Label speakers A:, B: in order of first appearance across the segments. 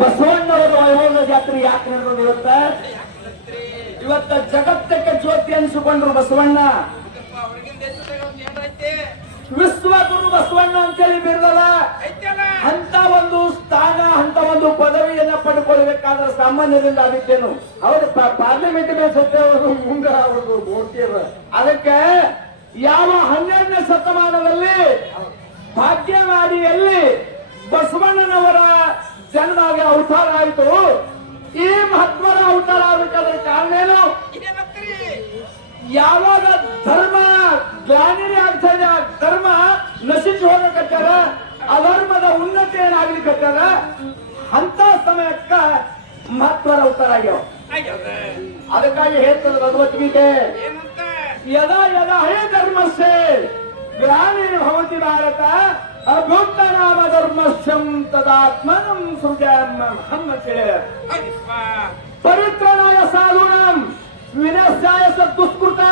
A: ಬಸವಣ್ಣವರ ವೈಭವದ ಜಾತ್ರೆ ಯಾಕೆ ನಡೆದೋದು ಇವತ್ತ ಇವತ್ತ ಜಗತ್ತಕ್ಕೆ ಜ್ಯೋತಿ ಅನಿಸಿಕೊಂಡ್ರು ಬಸವಣ್ಣ. ವಿಶ್ವ ಗುರು ಬಸವಣ್ಣ ಅಂತೇಳಿ ಬಿರದಲ್ಲ. ಅಂತ ಒಂದು ಸ್ಥಾನ, ಅಂತ ಒಂದು ಪದವಿಯನ್ನ ಪಡ್ಕೊಳ್ಬೇಕಾದ್ರೆ ಸಾಮಾನ್ಯದಿಂದ ಆಗಿತ್ತೇನು ಹೌದು ಪಾರ್ಲಿಮೆಂಟ್ ಸತ್ಯ ಮುಂದೆ ಅವ್ರದ್ದು ಮೂರ್ತಿ ಅದಕ್ಕೆ ಯಾವ ಹನ್ನೆರಡನೇ ಶತಮಾನದಲ್ಲಿ ಭಾಗ್ಯವಾಡಿಯಲ್ಲಿ ಬಸವಣ್ಣನವರ ಜನದಾಗ ಅವತಾರ ಆಯಿತು. ಈ ಮಹತ್ವದ ಅವತಾರ ಆಗಬೇಕಾದ್ರೆ ಕಾರಣ ಏನು? ಯಾವಾಗ ಧರ್ಮ ಗ್ಲಾನಿರಿ ಆಗ್ತಾ ಇದೆ ಧರ್ಮ ನಶಿಸಿ ಹೋಗಕತ್ತಾರ ಅಧರ್ಮದ ಉನ್ನತಿ ಏನಾಗ್ಲಿಕ್ಕತ್ತಾರ ಅಂತ ಸಮಯಕ್ಕ ಮಹತ್ವದ ಅವತಾರ ಆಗ್ಯಾವ. ಅದಕ್ಕಾಗಿ ಹೇಳ್ತದ ಭಗವದ್ಗೀತೆ. ಯದಾ ಯದಾ ಹೇ ಧರ್ಮಸ್ಸೆ. ಗ್ಲಾನಿರ್ ಭವತಿ ಭಾರತ ಅಭ್ಯುಕ್ತ ನಾಮ ಧರ್ಮಸ್ಯಂ ತದಾತ್ಮನಂ ಹೇಳಿ
B: ಹೌದಪ್ಪ
A: ಪರಿತ್ರಾಣಾಯ ಸಾಧೂನಾಂ ವಿನಾಶಾಯ ದುಷ್ಕೃತ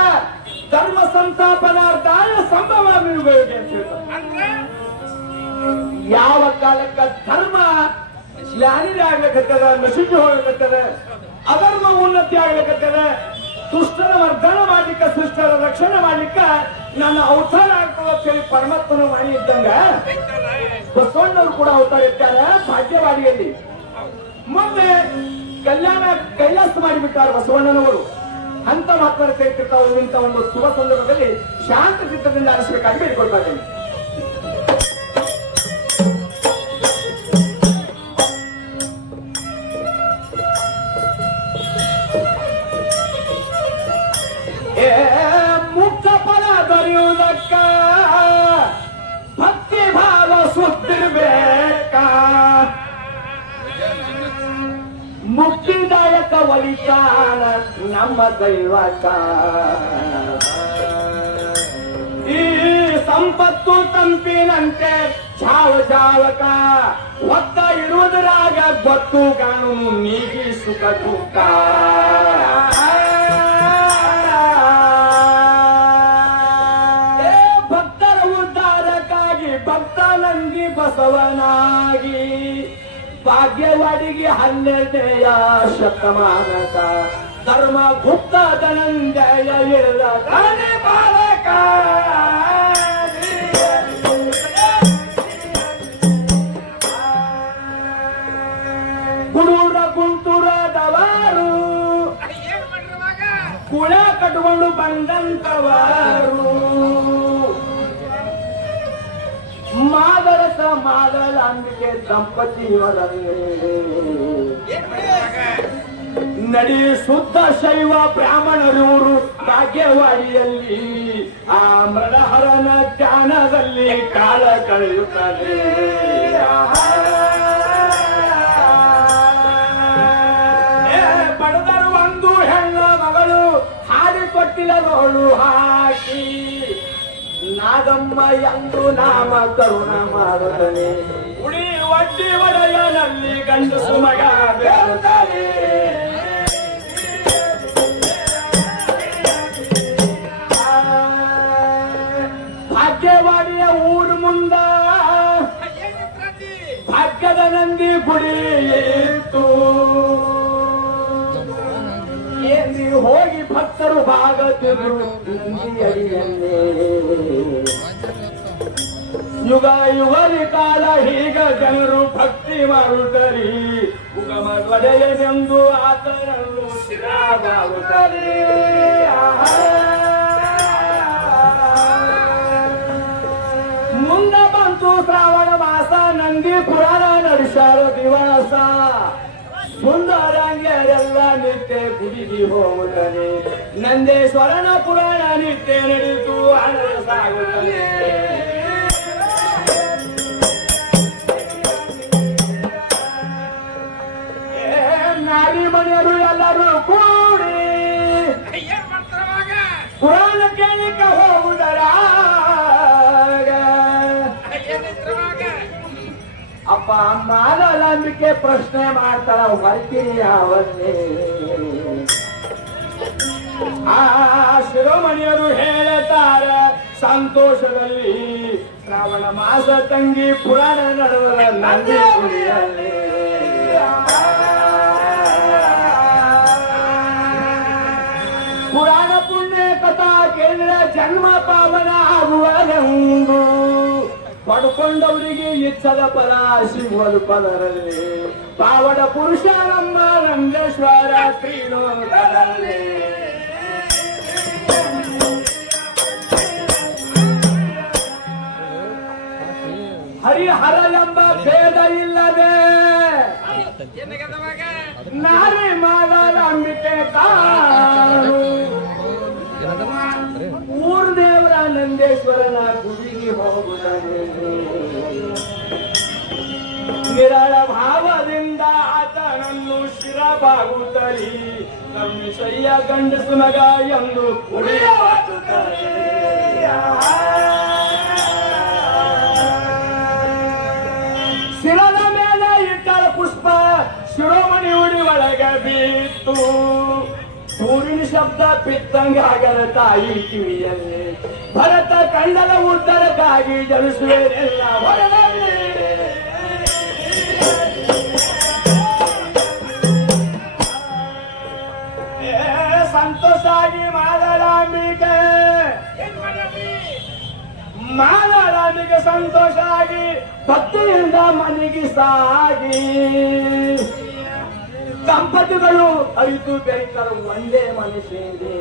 A: ಧರ್ಮ ಸಂಸ್ಥಾಪನಾರ್ಥಾಯ ಸಂಭವ ಉಪಯೋಗಿ ಅಂತ ಹೇಳ್ತಾರೆ. ಯಾವ ಕಾಲಕ್ಕ ಧರ್ಮ ಜ್ಞಾನಿನೇ ಆಗ್ಲಿಕ್ಕತ್ತದ ನಶಿಸಿ ಹೋಗ್ಲಿಕ್ಕತ್ತದ ಅಧರ್ಮ ಉನ್ನತಿ ಆಗ್ಲಿಕ್ಕತ್ತದ ದುಷ್ಟರ ವರ್ಧನ ಮಾಡ್ಲಿಕ್ಕೆ ಸೃಷ್ಟರ ರಕ್ಷಣೆ ಮಾಡ್ಲಿಕ್ಕ ನನ್ನ ಅವತಾರ ಆಗ್ತದ ಅಂತ ಹೇಳಿ ಪರಮಾತ್ಮನ ವಾಣಿ ಇದ್ದಂಗ ಬಸವಣ್ಣವ್ರು ಕೂಡ ಅವತಾರ ಇರ್ತಾರ, ಭಾಗ್ಯವಾಡಿಯಲ್ಲಿ. ಮೊನ್ನೆ ಕಲ್ಯಾಣ, ಕೈಲಾಸ ಮಾಡಿಬಿಟ್ಟಾರ ಬಸವಣ್ಣನವರು. ಅಂತ ಮಾತನಾಡ ಕೈತಿರ್ತಾವ ಇಂಥ ಒಂದು ಶುಭ ಸಂದರ್ಭದಲ್ಲಿ ಶಾಂತ ಚಿತ್ತದಿಂದ ಅನಿಸಬೇಕಾಗಿ ಬೇಡಿಕೊಳ್ತಾ ಇದ್ದೇನೆ. ಫಲ ದೊರೆಯುವುದಕ್ಕ ಭಕ್ತಿ ಭಾವ ಸುತ್ತಿರ್ಬೇಕ ಮುಕ್ತಿದಾಯಕ ಒಲಿತಾನ ನಮ್ಮ ದೈವಕ ಈ ಸಂಪತ್ತು ತಂಪಿನಂತೆ ಜಾವ ಜಾವಕ ಒತ್ತ ಇರುವುದರಾಗ ಗೊತ್ತು ಕಾಣು ನೀಗಿ ಸುಖ ದುಃಖ. ಭಾಗ್ಯವಾಡಿಗೆ ಹನ್ನೆರಡನೆಯ ಶತಮಾನಕ ಧರ್ಮ ಗುಪ್ತ ಧನಂಜಯ ಇಳಿದ ಧನೆ ಬಾಲಕ ಗುಡೂರ ಗುಂಟೂರದವರು
B: ಅಡಿ ಏನ್ ಮಾಡಿರುವಾಗ
A: ಕುಳ ಕಟ್ಕೊಂಡು ಬಂದಂತವರು ಮಾದರಸ ಸ ಮಾದಳ
B: ಏನ್ ದಂಪತಿ
A: ನಡಿ ಶುದ್ಧ ಶೈವ ಬ್ರಾಹ್ಮಣರೂರು ಭಾಗ್ಯವಾಡಿಯಲ್ಲಿ ಆ ಮೃಡಹರನ ಧ್ಯಾನದಲ್ಲಿ ಕಾಲ ಕಳೆಯುತ್ತದೆ. ಪಡೆದರು ಒಂದು ಹೆಣ್ಣ ಮಗಳು ಹಾಡಿ ಕೊಟ್ಟಿಲರೋಳು ಹಾಕಿ. ನಾಗಮ್ಮ ಎಂದು ನಾಮ ಕರುಣ ಮಾಡುತ್ತಾನೆ ಉಳಿ ಒಡ್ಡಿ ಒಡೆಯನಲ್ಲಿ ಗಂಡಸು ಮಗ ಭಕ್ತರು ಯುಗ ಯುಗರಿ ಕಾಲ ಹೀಗ ಜನರು ಭಕ್ತಿ ಮಾಡುತ್ತರಿ. ಉಗಮ ಧ್ವಜಯನೆಂದು ಆತನನ್ನು ಶಿರಾಗುತ್ತರಿ ಮುಂದ ಬಂತು ಶ್ರಾವಣ ಮಾಸ, ನಂದಿ ಪುರಾಣ ನಡೆಸಾರ ದಿವಸ. ನಿತ್ಯ ಹೋಗುತ್ತದೆ. ನಂದೇಶ್ವರನ ಪುರಾಣ ನಿತ್ಯ ನಡೆಯಿತು ಸಾಗುತ್ತದೆ. ನಾಡಿ ಮನೆಯರು ಎಲ್ಲರೂ ಕೂಡಿ ಪುರಾಣ ಕೇಳಿಕ ಅಪ್ಪ
B: ಏನಿದ್ರವಾಗ
A: ಅಪ್ಪ ನಂಬಿಕೆ ಪ್ರಶ್ನೆ ಮಾಡ್ತಾಳ ಬರ್ತೀನಿ ಅವನ್ನೇ ಆ ಶಿರೋಮಣಿಯರು ಹೇಳುತ್ತಾರೆ, ಸಂತೋಷದಲ್ಲಿ ಶ್ರಾವಣ ಮಾಸ ತಂಗಿ ಪುರಾಣ ನಡೆದ ನಂದಿ ಪುರಾಣ ಪುಣ್ಯ ಕಥಾ ಕೇಂದ್ರ ಜನ್ಮ ಪಾವನ ಆಗುವ ಎಂದು ಪಡ್ಕೊಂಡವರಿಗೆ ಇಚ್ಛದ ಪದ ಸಿಗುವುದು ಪದರಲ್ಲಿ. ಪಾವಡ ಪುರುಷ ನಮ್ಮ ನಂದೇಶ್ವರ ತ್ರಿಲೋಕದಲ್ಲಿ ಹರಿಹರ ಎಂಬ ಭೇದ ಇಲ್ಲದೆ ನಾರಿ ಮಾಡಲ ಅಂಬಿಕೆ ಊರ್ ದೇವರ ನಂದೇಶ್ವರನ ಗುಡಿಗೆ ಹೋಗುತ್ತದೆ ನಿರಳ ಭಾವದಿಂದ ಆತನನ್ನು ಶಿರಬಾಗುತ್ತಲಿ. ನಮ್ಮಿಸಯ್ಯ ಗಂಡಸು ಮಗ ಎಂದು ಶಿರದ ಶಬ್ದ ಪಿತ್ತಂಗ ಆಗದ ತಾಯಿ ಕಿವಿಯಲ್ಲಿ. ಭರತ ಕಂಡದ ಉತ್ತರಕ್ಕಾಗಿ ಜನಿಸುವೆಲ್ಲ ಸಂತೋಷ ಆಗಿ
B: ಮಾಡಲಿ
A: ಮಾಡಲಾಂಬಿಕೆ ಸಂತೋಷ ಆಗಿ ಭಕ್ತಿಯಿಂದ ಮನೆಗೆ ಸಾಗಿ ದಂಪತಿಗಳು. ಐದು ಬೇಕರು, ಒಂದೇ ಮನುಷ್ಯಂಗೆ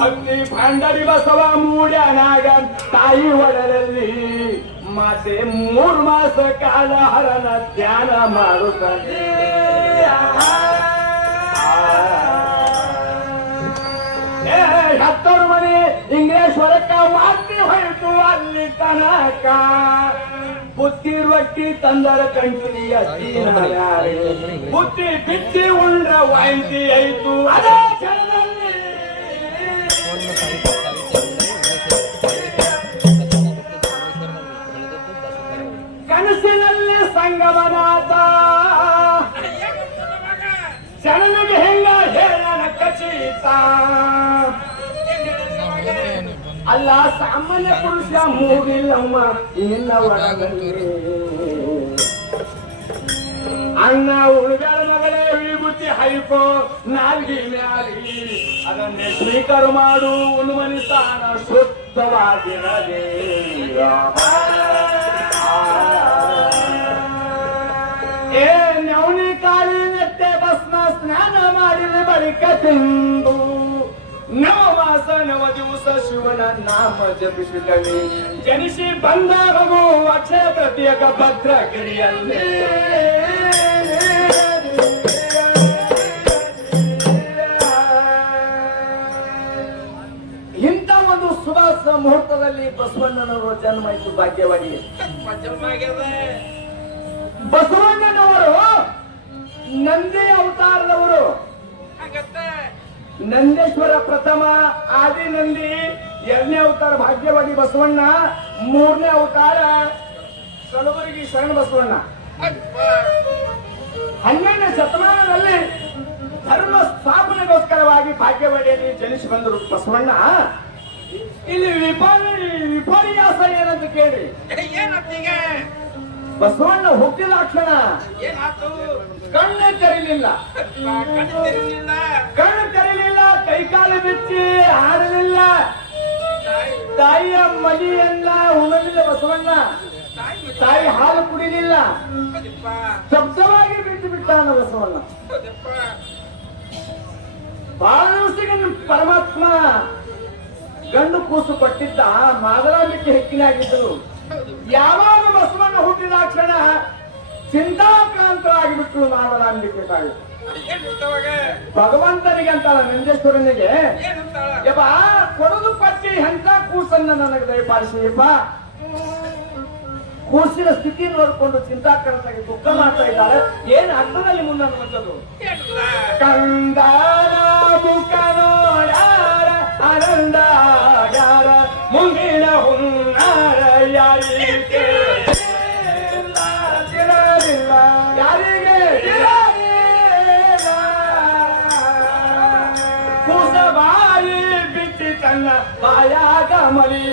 A: ಭಕ್ತಿ ಭಾಂಡರಿ ಬಸವ ಮೂಡ್ಯನಾಗ ತಾಯಿ ಒಡಲಲ್ಲಿ ಮಾತೆ ಮೂರು ಮಾಸ ಕಾಲ ಹರನ ಧ್ಯಾನ ಮಾಡುತ್ತದೆ ಹತ್ತರು ಮನೆ, ಇಂಗ್ಲೇಶ್ವರಕ್ಕ ಮಾತಿ ಹೋಯಿತು ಅಲ್ಲಿ ತನಕ. ಬುದ್ಧಿ ರೊಟ್ಟಿ ತಂದರ ಕಂಟುನಿಯ ಬುದ್ಧಿ ಬಿಚ್ಚಿ ಉಂಡ್ರ ವಾಂತಿ ಆಯ್ತು ಅದೇ ಕನಸಿನಲ್ಲಿ ಸಂಗಮನಾಥ. ಜನನಿಗೆ ಹೆಂಗ ಹೇಳನ ಕಚಿತ ಅಲ್ಲ, ಸಾಮಾನ್ಯ ಪುರುಷ ಮೂಗಿಲ್ಲಮ್ಮ, ನಿನ್ನ ಒಳಗಲ್ಲಿ ಅಣ್ಣ, ಉಳಿದಾಳ ಮಗಳೇ ವಿಭೂತಿ ಹೈಕೋ, ನಾಲ್ಗಿ ಮ್ಯಾಲಿ. ಅದನ್ನೇ ಸ್ವೀಕಾರ ಮಾಡು ಉನ್ಮನಿ ಸ್ಥಾನ ಶುದ್ಧವಾಗಿರಲಿ. ಏ ನವನಿ ಕಾಲಿನತ್ತೆ ಬಸ್ನ ಸ್ನಾನ ಮಾಡಿದ ಬಳಿಕ ತಿಂದು. ನವಮಾಸ ನವ ದಿವಸ ಶಿವನ ನಾಮ ಜಪಿಸಿದಳಿ ಜನಿಸಿ ಬಂದ ಮಗು ಅಕ್ಷಯ ಪ್ರತ್ಯೇಕ ಭದ್ರಗಿರಿಯಲ್ಲಿ. ಇಂಥ ಒಂದು ಸುಭಾಸ ಮುಹೂರ್ತದಲ್ಲಿ ಬಸವಣ್ಣನವರು ಜನ್ಮ ಇತ್ತು ಭಾಗ್ಯವಾಗಿ.
B: ಜನ್ಮ ಆಗ್ಯದ
A: ಬಸವಣ್ಣನವರು ನಂದಿ ಅವತಾರದವರು. ನಂದೇಶ್ವರ ಪ್ರಥಮ ಆದಿ ನಂದಿ ಎರಡನೇ ಅವತಾರ ಭಾಗ್ಯವಾಗಿ ಬಸವಣ್ಣ, ಮೂರನೇ ಅವತಾರ ಕಲಬುರಗಿ ಶರಣ ಬಸವಣ್ಣ. ಹನ್ನೆರಡನೇ ಶತಮಾನದಲ್ಲಿ ಧರ್ಮ ಸ್ಥಾಪನೆಗೋಸ್ಕರವಾಗಿ ಭಾಗ್ಯವಾಡಿಯಲ್ಲಿ ಜನಿಸಿ ಬಂದರು ಬಸವಣ್ಣ. ಇಲ್ಲಿ ವಿಪರಿ, ವಿಪರ್ಯಾಸ ಏನಂತ ಕೇಳಿ.
B: ಏನತ್ತೀಗ
A: ಬಸವಣ್ಣ ಹುಟ್ಟಿದ ಕ್ಷಣ ಕಣ್ಣೇ ತೆರಿಲಿಲ್ಲ.
B: ಕಣ್ಣು ತೆರೀಲಿಲ್ಲ.
A: ಕೈಕಾಲು ಬಿಚ್ಚಿ ಆಡಲಿಲ್ಲ
B: ತಾಯಿ.
A: ತಾಯಿಯ ಮಡಿಯನ್ನ ಉಣಲಿಲ್ಲ ಬಸವಣ್ಣ.
B: ತಾಯಿ.
A: ಹಾಲು ಕುಡಿಲಿಲ್ಲ. ಶಬ್ದವಾಗಿ ಬಿಟ್ಟು ಬಿಟ್ಟಾನ ಬಸವಣ್ಣ. ಬಹಳ ದಿವಸಕ್ಕೆ ಪರಮಾತ್ಮ ಗಂಡು ಕೂಸು ಕೊಟ್ಟಿದ್ದ ಮಾದರಾಂಬಿಕೆ ಹೆಕ್ಕಿನಾಗಿದ್ದರು
B: ಹೌದು
A: ಯಾವಾಗ ಬಸವಣ್ಣ ಹುಟ್ಟಿದ ಕ್ಷಣ ಚಿಂತಾಕ್ರಾಂತರಾಗಿ ಬಿಟ್ಟು ಮಾದರಾಂಬಿಕೆ ತಾಯಿ ಭಗವಂತನಿಗೆ ಅಂತಾಳ ನಂಜೇಶ್ವರನಿಗೆ ಯಪ್ಪ ಕೊಡದು ಪಟ್ಟಿ ಎಂತ ಕೂಸನ್ನ ನನಗೆ ದಯಪಾಲಿಸಿಯಪ್ಪ ಕೂಸಿನ ಸ್ಥಿತಿ ನೋಡಿಕೊಂಡು ಚಿಂತಾಕ್ರಾಂತಾಗಿ ದುಃಖ ಮಾಡ್ತಾ ಇದ್ದಾರೆ. ಏನ್ ಅರ್ಥದಲ್ಲಿ ಮುಂದೆ
B: ಏನಿಲ್ಲ
A: ಬಾಯಿ ಬಿಚ್ಚಿ ತನ್ನ ಬಾಯಾಗ ಮಲಿ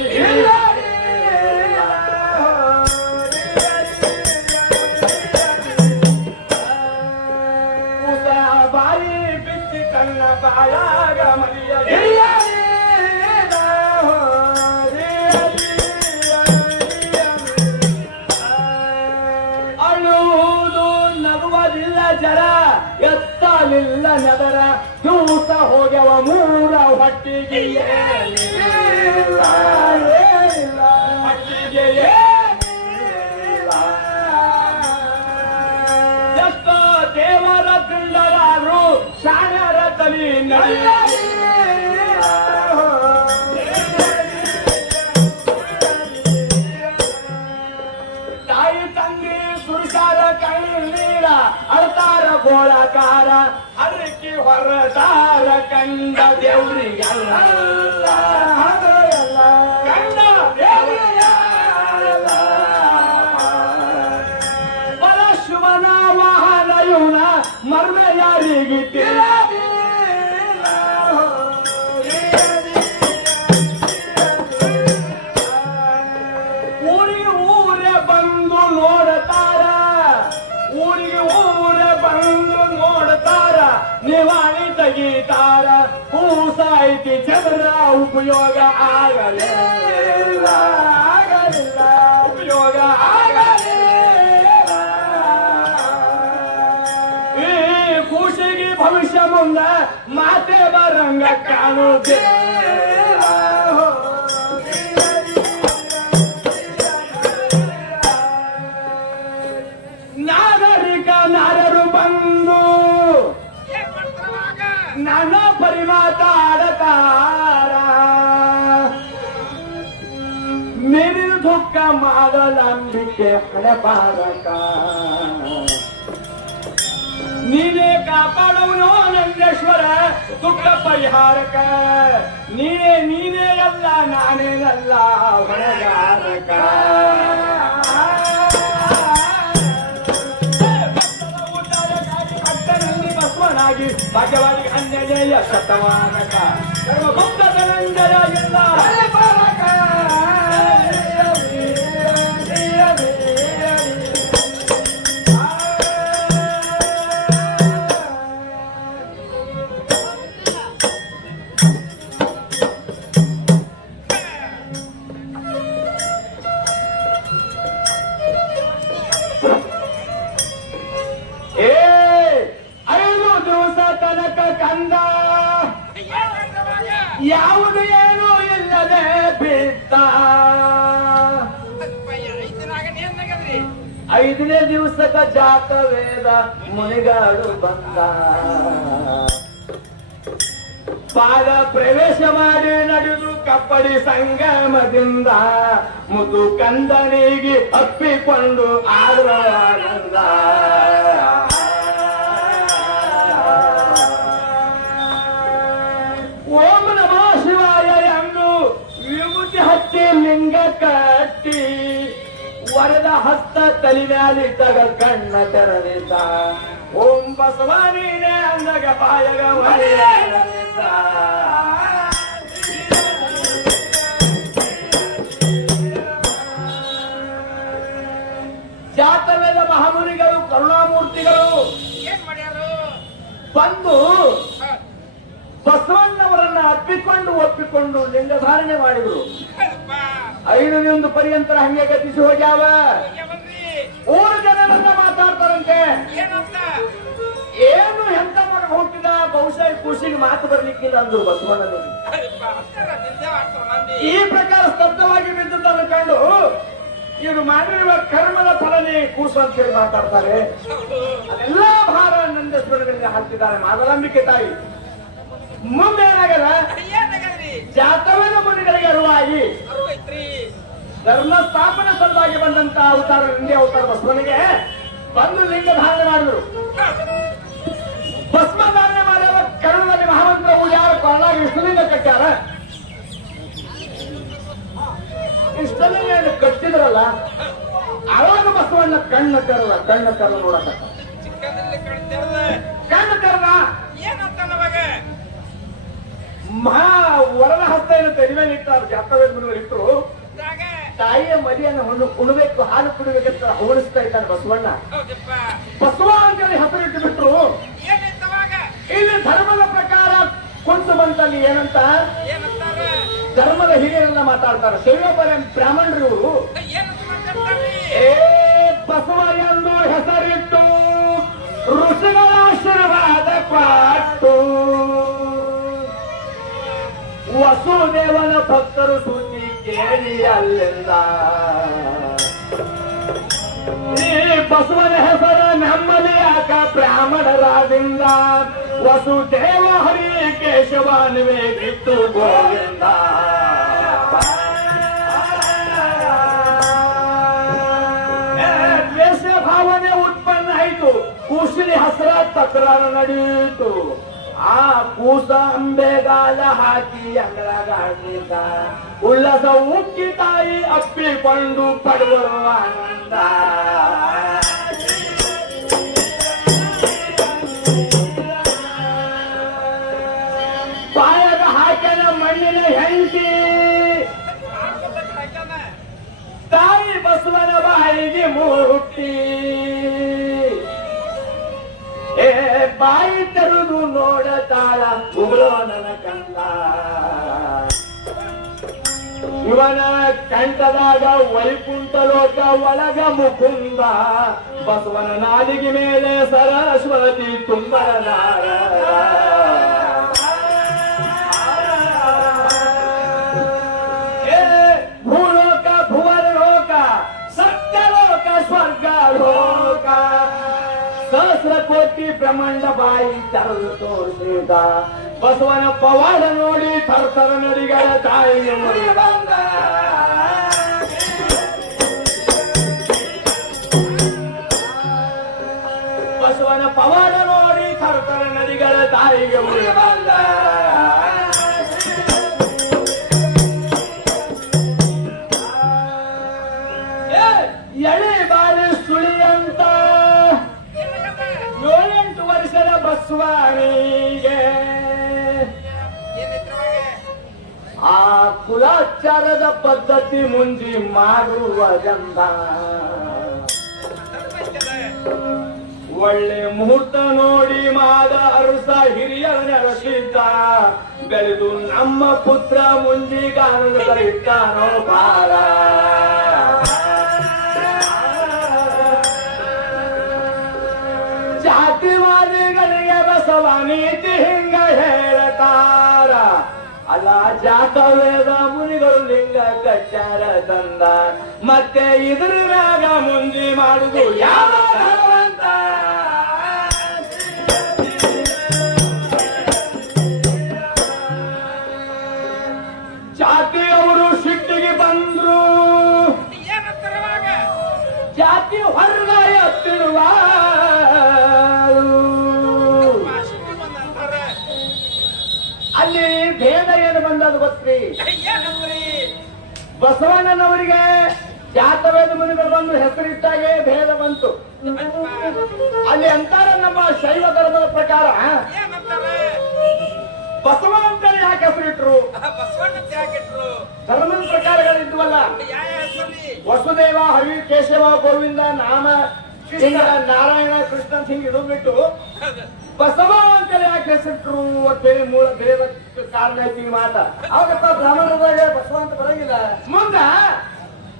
A: ಹರಕಿ ಹೊರತಾರ ಕಂಡ ದೇವ್ರಿಗಲ್ಲ. ಕಂಡ ದೇವ್ರಿಗಲ್ಲ. ಪರಶುವನ ವಾಹನ ಇವನ ಮರ್ಮ ಉಪಯೋಗ ಆಗಲಿಲ್ಲ ಆಗಲಿಲ್ಲ ಉಪಯೋಗ ಆಗಲಿಲ್ಲ ಈ ಕೂಸಿಗೆ ಭವಿಷ್ಯ ಮುಂದ ಮಾತೆ ಬರಂಗ ಕಾಣುತ್ತಿಲ್ಲ ನಾಗರಿಕ ನಾರರು ಬಂದು
B: ಏನ್ ಮಾಡ್ತಾರ ಮಗ
A: ನನ್ನ ಪರಿಮಾತಾಡತಾರ ಮಾಡಲಂಬಿಕೆ ಹಣಪಾರಕ ನೀನೇ ಕಾಪಾಡುವನು ನಂದೇಶ್ವರ ದುಃಖ ಪರಿಹಾರಕ. ನೀನೇ ನೀನೇ ಅಲ್ಲ ನಾನೇನಲ್ಲ ಹೊಣೆಗಾರಕ. ಭಾಗ್ಯವಾಗಿ ಅಂಜನೇಯ ಶತಮಾನಕ. ಧನಂಜಯ ಎಲ್ಲ. ಕಂದ. ಯಾವುದು ಏನು ಇಲ್ಲದೆ ಬಿತ್ತ ಐದನೇ ದಿವಸದ ಜಾತವೇದ ಮುನಿಗಳು ಬಂದ. ಪಾದ ಪ್ರವೇಶ ಮಾಡಿ ನಡೆದು ಕಪ್ಪಡಿ ಸಂಗಮದಿಂದ ಮುದು ಕಂದನಿಗೆ ಅಪ್ಪಿಕೊಂಡು ಆದ್ರ ಕಟ್ಟಿ ವರದ ಹಸ್ತ ತಲಿ ಮ್ಯಾಲಿಟ್ಟಾಗ ಕಣ್ಣ ತೆರಳಿದ್ದ ಓಂ ಬಸವಾನೀನೇ ಅಂದಾಗ ಪಾಯಗ ಮರೆಯಲಿದ್ದ ಜಾತವೇದ ಮಹಾಮುನಿಗಳು ಕರುಣಾಮೂರ್ತಿಗಳು ಬಂದು ಬಸವಣ್ಣವರನ್ನ ಅಪ್ಪಿಕೊಂಡು ಒಪ್ಪಿಕೊಂಡು ಲಿಂಗಧಾರಣೆ ಮಾಡಿದರು. ಐದು ಒಂದು ಪರ್ಯಂತರ ಹಂಗೆ ಗತಿಸಿ ಹೋಗ್ಯಾವ. ಊರು ಜನರನ್ನ ಮಾತಾಡ್ತಾರಂತೆ. ಏನು ಎಂತ ಮಗ ಹುಟ್ಟಿದ ಬಹುಶಃ ಖುಷಿಗೆ ಮಾತು ಬರ್ಲಿಕ್ಕಿಲ್ಲ ಅಂದ್ರು
B: ಬಸವಣ್ಣನ
A: ಈ ಪ್ರಕಾರ ಸ್ತಬ್ಧವಾಗಿ ಬಿದ್ದದ್ದನ್ನು ಕಂಡು ಇವರು ಮಾಡಿರುವ ಕರ್ಮದ ಫಲನೇ ಕೂಸು ಅಂತ ಹೇಳಿ ಮಾತಾಡ್ತಾರೆ. ಅದೆಲ್ಲ ಭಾರ ನಂದೇಶ್ವರಗಳಿಗೆ ಹಾಕ್ತಿದ್ದಾರೆ ಮಾದಲಾಂಬಿಕೆ ತಾಯಿ. ಮುಂದೆ ಏನಾಗದ? ಜಾತವೇದ ಮುನಿಗಳಿಗೆ ಅರುವಾಗಿ ಧರ್ಮ ಸ್ಥಾಪನೆ ಸಲುವಾಗಿ ಬಂದಂತ ಅವತಾರ ಇಂಡಿಯ ಅವತಾರ ಬಸವನಿಗೆ. ಬಂದು ಲಿಂಗ ಧಾರಣೆ ಮಾಡಿದ್ರು. ಭಸ್ಮ ಧಾರಣೆ ಮಾಡಿದ ಕರುಣದಲ್ಲಿ ಮಹಾಮಂತ್ರ ಯಾರ ಕೊಳ್ಳಾಗಿ ವಿಷ್ಣುಲಿಂಗ ಕಟ್ಟಾರ ಇಷ್ಟಲಿಂಗ ಕಟ್ಟಿದ್ರಲ್ಲ? ಅವಾಗ ಬಸವಣ್ಣ ಕಣ್ಣು ತೆರಲ್ಲ ಕಣ್ಣು ತೆರಲು ನೋಡಕ ಕಣ್ಣು ತೆರಲ
B: ಏನಂತ ನಮಗ
A: ಮಹಾ ವರದ ಇಟ್ಟು ಜಾತವೇದ ಮುನಿಗಳು ಇಟ್ಟರು ತಾಯಿಯ ಮರಿಯನ್ನು ಹೊಣ್ಣು ಕುಣಬೇಕು ಹಾಲು ಕುಡಬೇಕಂತ ಹೋಲಿಸ್ತಾ ಇದ್ದಾನೆ ಬಸವಣ್ಣ. ಬಸವ ಅಂತೇಳಿ ಹೆಸರಿಟ್ಟು ಬಿಟ್ರು ಇಲ್ಲಿ ಧರ್ಮದ ಪ್ರಕಾರ ಕುಂತು ಬಂತಲ್ಲಿ ಏನಂತ ಧರ್ಮದ ಹಿರಿಯರೆಲ್ಲ ಮಾತಾಡ್ತಾರೆ. ಶಿವಪರ ಬ್ರಾಹ್ಮಣರು ಏ ಬಸವ ಎಂದು ಹೆಸರಿಟ್ಟು ಋಷಿಗಳ ಆಶೀರ್ವಾದ ಕೊಟ್ಟು. ವಸುದೇವನ ಭಕ್ತರು ಸುದ್ದಿ ಕೇಳಿ ಅಲ್ಲೆಲ್ಲ ಈ ಬಸವನ ಹೆಸರ ನಮ್ಮಲ್ಲಿ ಯಾಕ ಬ್ರಾಹ್ಮಣರಾದಿಂದ ವಸುದೇವ ಹರಿ ಕೇಶವಾನವೇ ಬಿತ್ತು ಗೋವಿಂದ ಭಾವನೆ ಉತ್ಪನ್ನ ಆಯಿತು. ಕೂಸಿನ ಹಸರ ತಕರಾರು ನಡೆಯಿತು. ಆ ಕೂಸ ಅಂಬೆಗಾಲ ಹಾಕಿ ಅಂಗಳಗಾಡಿದ ಉಲ್ಲಸ ಉಕ್ಕಿ ತಾಯಿ ಅಪ್ಪಿಕೊಂಡು ಪಡೆದರು ಆನಂದ. ಪಾಯದ ಹಾಕನ ಮಣ್ಣಿನ ಹೆಂಡತಿ. ತಾಯಿ ಬಸವನ ಬಾಯಿಗೆ ಮುಟ್ಟಿ ಬಾಯಿ ತೆರೆದು ನೋಡತಾಳ ಉಗುಳೋ ನನ್ನ ಕಂದ. ಇವನ ಕಂಠದಾಗ ವೈಕುಂಠ ಲೋಕ ಒಳಗ ಮುಕುಂದ. ಬಸವನ ನಾಲಿಗೆ ಮೇಲೆ ಸರಸ್ವತಿ ತುಂಬರ ಏ ಸಹಸ್ರ ಕೋಟಿ ಬ್ರಹ್ಮಾಂಡ ಬಾಯಿ ತೆರೆದು ತೋರಿಸಿದ. ಬಸವನ ಪವಾಡ ನೋಡಿ ಥರಥರ ನಡಿಗಳ ತಾಯಿ ಮುರಿ ಬಂದ. ಬಸವನ ಪವಾಡ ನೋಡಿ ಥರಥರ ನಡಿಗಳ ತಾಯಿಗೆ ಮುರಿ ಬಂದ. ಪದ್ಧತಿ ಮುಂಜಿ ಮಾಡುವ ಗಂಧ ಒಳ್ಳೆ ಮುಹೂರ್ತ ನೋಡಿ ಮಾದ ಅರಸ ಹಿರಿಯ ನೆರಸಿದ್ದ. ಬೆಳೆದು ನಮ್ಮ ಪುತ್ರ ಮುಂಜಿ ಗಾನದ ಕರೆಯುತ್ತಾನೋ ಬಾರ ಅಲ್ಲ ಜಾತ ವೇದ ಮುನಿಗಳು ಲಿಂಗ ಕಚ್ಚಾರ ತಂದ. ಮತ್ತೆ ಇದ್ರ ಮ್ಯಾಗ ಮುಂದಿ ಮಾಡುದು ಯಾವ ಬಸವಣ್ಣನವರಿಗೆ ಜಾತವೇದ ಮುನಿಗಳು ಬಂದು ಹೆಸರಿಟ್ಟಾಗೆ ಭೇದ ಬಂತು. ಅಲ್ಲಿ ಅಂತಾರ ನಮ್ಮ ಶೈವ ಧರ್ಮದ ಪ್ರಕಾರ.
B: ಬಸವಣ್ಣ
A: ಬಸವ ಅಂತೇಳಿ ಯಾಕೆ ಹೆಸರಿಟ್ರು? ಧರ್ಮದ ಪ್ರಕಾರಗಳಿದ್ವಲ್ಲ. ವಸುದೇವ ಹರಿ ಕೇಶವ ಗೋವಿಂದ ನಾಮ ನಾರಾಯಣ ಕೃಷ್ಣ ಸಿಂಗ್ ಇದು ಬಿಟ್ಟು ಬಸವ ಅಂತೇಳಿ ಯಾಕೆ ಹೆಸರಿಟ್ರು ಮೂಲ ಭೇದ ಕಾರಣ ಐತಿ ಈ ಮಾತ. ಅವಾಗಪ್ಪ ಬ್ರಾಹ್ಮಣರಾಗ ಬಸವ ಅಂತ ಬರಂಗಿಲ್ಲ. ಮುಂದ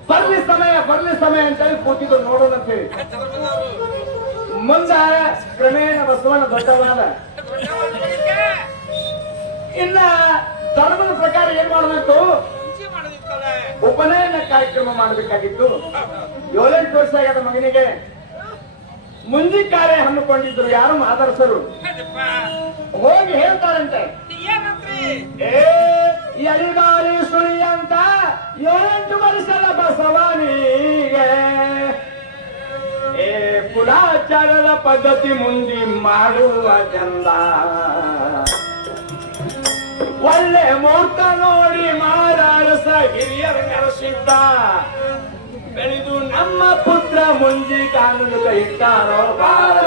A: ಬರ್ಲಿ ಸಮಯ ಬರ್ಲಿ ಸಮಯ ಅಂತೇಳಿ ಕೂತಿದ್ದು ನೋಡೋದಂತ ಅಂತ ಹೇಳಿ ಮುಂದ ಕ್ರಮೇಣ ಬಸವಣ್ಣ ದೊಡ್ಡವಾದ. ಇನ್ನ ಧರ್ಮದ ಪ್ರಕಾರ ಏನ್ ಮಾಡಬೇಕು? ಉಪನಯನ ಕಾರ್ಯಕ್ರಮ ಮಾಡಬೇಕಾಗಿತ್ತು. ಏಳೆಂಟು ವರ್ಷ ಆಗ್ಯದ ಮಗನಿಗೆ. ಮುಂದಿ ಕಾರ್ಯ ಹಮ್ಮಿಕೊಂಡಿದ್ರು ಯಾರು?
B: ಮಾದರ್ಸರು.
A: ಹೋಗಿ ಹೇಳ್ತಾರಂತೆ. ಎಳಿಗಾಲಿ ಸುಳಿ ಅಂತ ಏಳೆಂಟು ವರ್ಷದ ಬಸವನಿಗೆ. ಏ, ಕುಲಾಚಾರದ ಪದ್ಧತಿ ಮುಂದಿ ಮಾಡುವ ಚಂದ. ಒಳ್ಳೆ ಮೂರ್ತ ನೋಡಿ ಮಾರಾಡಸ ಹಿರಿಯರು ನೆಲೆಸಿದ್ದ ಬೆಳೆದು ನಮ್ಮ ಪುತ್ರ ಮುಂಜಿ ಕಾನೂನು ಇಟ್ಟಾರೋ? ಬಾರ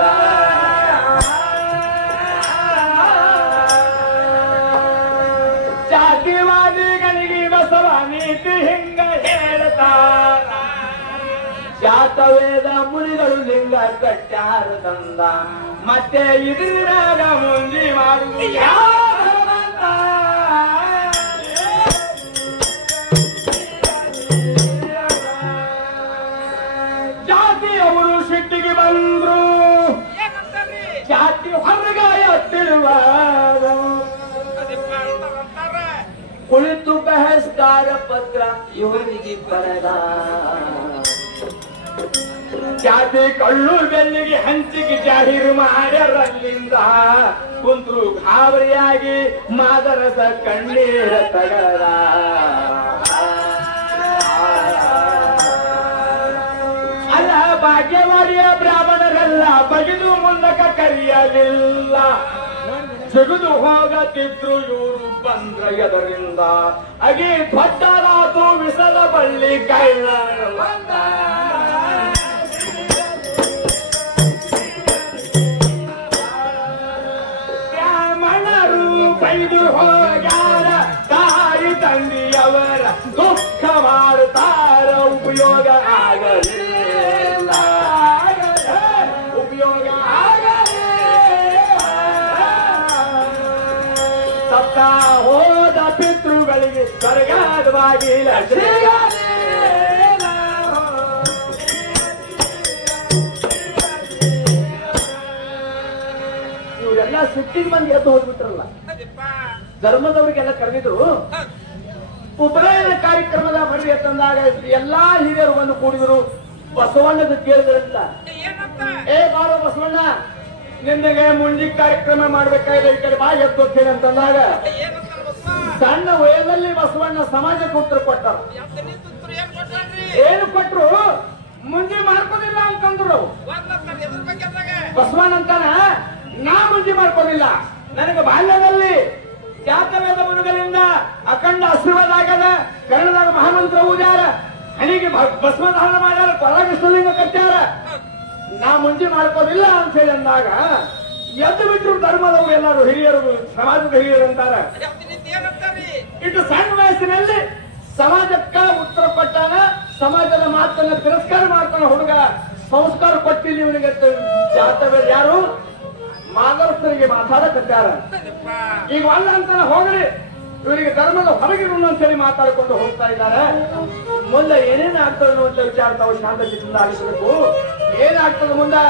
A: ಜಾತವೇದ ಮುನಿಗಳು ಲಿಂಗ ಕಟ್ಟಾರ ತಂದ. ಮತ್ತೆ ಇದ್ರಾಗ ಮುಂಜಿ ಮಾಡುದು ಯಾರಂತ? ಜಾತಿ ಅವರು ಸಿಟ್ಟಿಗೆ ಬಂದ್ರು. ಜಾತಿ ಹೊರಗ ಎತ್ತಿರುವ
B: ಅದಪ್ಪ ಅಂತಾರಂತಾರ
A: ಕುಳಿತು ಬಹಸ್ಕಾರ ಪತ್ರ ಇವರಿಗೆ ಬರದ. ಜಾತಿ ಕಳ್ಳು ಬೆಲ್ಲಿಗೆ ಹಂಚಿಗೆ ಜಾಹೀರು ಮಾಡ್ಯಾರಲ್ಲಿಂದ ಕುಂತ್ರು ಗಾಬರಿಯಾಗಿ ಮಾದರಸ ಕಣ್ಣೀರ ತಗದ ಅಲ್ಲ ಭಾಗ್ಯವಾಡಿಯ ಬ್ರಾಹ್ಮಣರೆಲ್ಲ ಬಗೆದು ಮುಂದಕ ಕರೆಯಲಿಲ್ಲ. ಸಿಗುದು ಹೋಗತಿದ್ರು ಇವರು ಬಂದ್ರ ಎದರಿಂದ? ಅಗಿ ದೊಡ್ಡದಾತು ವಿಸದ ಬಳ್ಳಿ ಕೈಲ ಇವರೆಲ್ಲ ಸಿಟ್ಟಿಗೆ ಮಂದಿ ಎದ್ದು ಹೋಗ್ಬಿಟ್ರಲ್ಲ. ಧರ್ಮದವರಿಗೆಲ್ಲ ಕರೆದಿದ್ರು, ಉಪನಯನ ಕಾರ್ಯಕ್ರಮದ ಮದುವೆ ತಂದಾಗ ಎಲ್ಲಾ ಹಿರಿಯರು ಬಂದು ಕೂಡಿದ್ರು ಬಸವಣ್ಣದ ಕೇಳಿದ್ರಂತ ಏ ಬಾರೋ ಬಸವಣ್ಣ ನಿನ್ನೆಗೆ ಮುಂಜಿ ಕಾರ್ಯಕ್ರಮ ಮಾಡ್ಬೇಕಾಗಿದೆ ಈ ಕಡೆ ಬಾ ಎದ್ದು ಅಂತಂದಾಗ ಸಣ್ಣ ವಯಸ್ಸಲ್ಲಿ ಬಸವಣ್ಣ ಸಮಾಜಕ್ಕೆ ಉತ್ತರ ಕೊಟ್ಟರು.
B: ಏನ್
A: ಕೊಟ್ರು? ಮುಂಜಿ ಮಾಡ್ಕೋದಿಲ್ಲ ಅಂತಂದ್ರು ಬಸವಣ್ಣ ಅಂತಾನ? ನಾ ಮುಂಜಿ ಮಾಡ್ಕೋದಿಲ್ಲ ನನಗೆ ಬಾಲ್ಯದಲ್ಲಿ ಜಾತವೇದ ಮುನುಗಳಿಂದ ಅಖಂಡ ಆಶೀರ್ವಾದ ಆಗದ ಕನ್ನಡದಾಗ ಮಹಾಮಂತ್ರ ಊದ್ಯಾರ ಹಣಿಗೆ ಭಸ್ಮಧಾರಣ ಮಾಡ್ಯಾರ ಪರಾಗೃಷ್ಣಲಿಂಗ ಕಟ್ಟ್ಯಾರ. ನಾ ಮುಂಜಿ ಮಾಡ್ಕೋದಿಲ್ಲ ಅಂತ ಹೇಳಿ ಅಂದಾಗ ಎದ್ದು ಬಿಟ್ಟರು ಧರ್ಮದವರು ಎಲ್ಲರೂ ಹಿರಿಯರು, ಸಮಾಜದ ಹಿರಿಯರು ಅಂತಾರ. ಇಟ್ಟು ಸಣ್ಣ ವಯಸ್ಸಿನಲ್ಲಿ ಸಮಾಜಕ್ಕ ಉತ್ತರ ಕೊಟ್ಟಾನ ಸಮಾಜದ ಮಾತನ್ನ ತಿರಸ್ಕಾರ ಮಾಡ್ತಾನ ಹುಡುಗ ಸಂಸ್ಕಾರ ಕೊಟ್ಟಿಲ್ಲ ಇವನಿಗೆ ಜಾತವೇದ ಯಾರು? ಮಾದರಸ್ಥರಿಗೆ ಮಾತಾಡಕತ್ತಾರ. ಈಗ ಅಲ್ಲ ಅಂತಾನೆ ಹೋಗ್ರಿ. ಇವರಿಗೆ ಧರ್ಮದ ಹೊರಗೆ ಅಂತ ಹೇಳಿ ಮಾತಾಡ್ಕೊಂಡು ಹೋಗ್ತಾ ಇದ್ದಾರೆ. ಮುಂದೆ ಏನೇನು ಆಗ್ತದೆ ಅಂತ ವಿಚಾರ ತಾವು ಶಾಂತ ಆಲಿಸಬೇಕು. ಏನಾಗ್ತದೆ ಮುಂದೆ?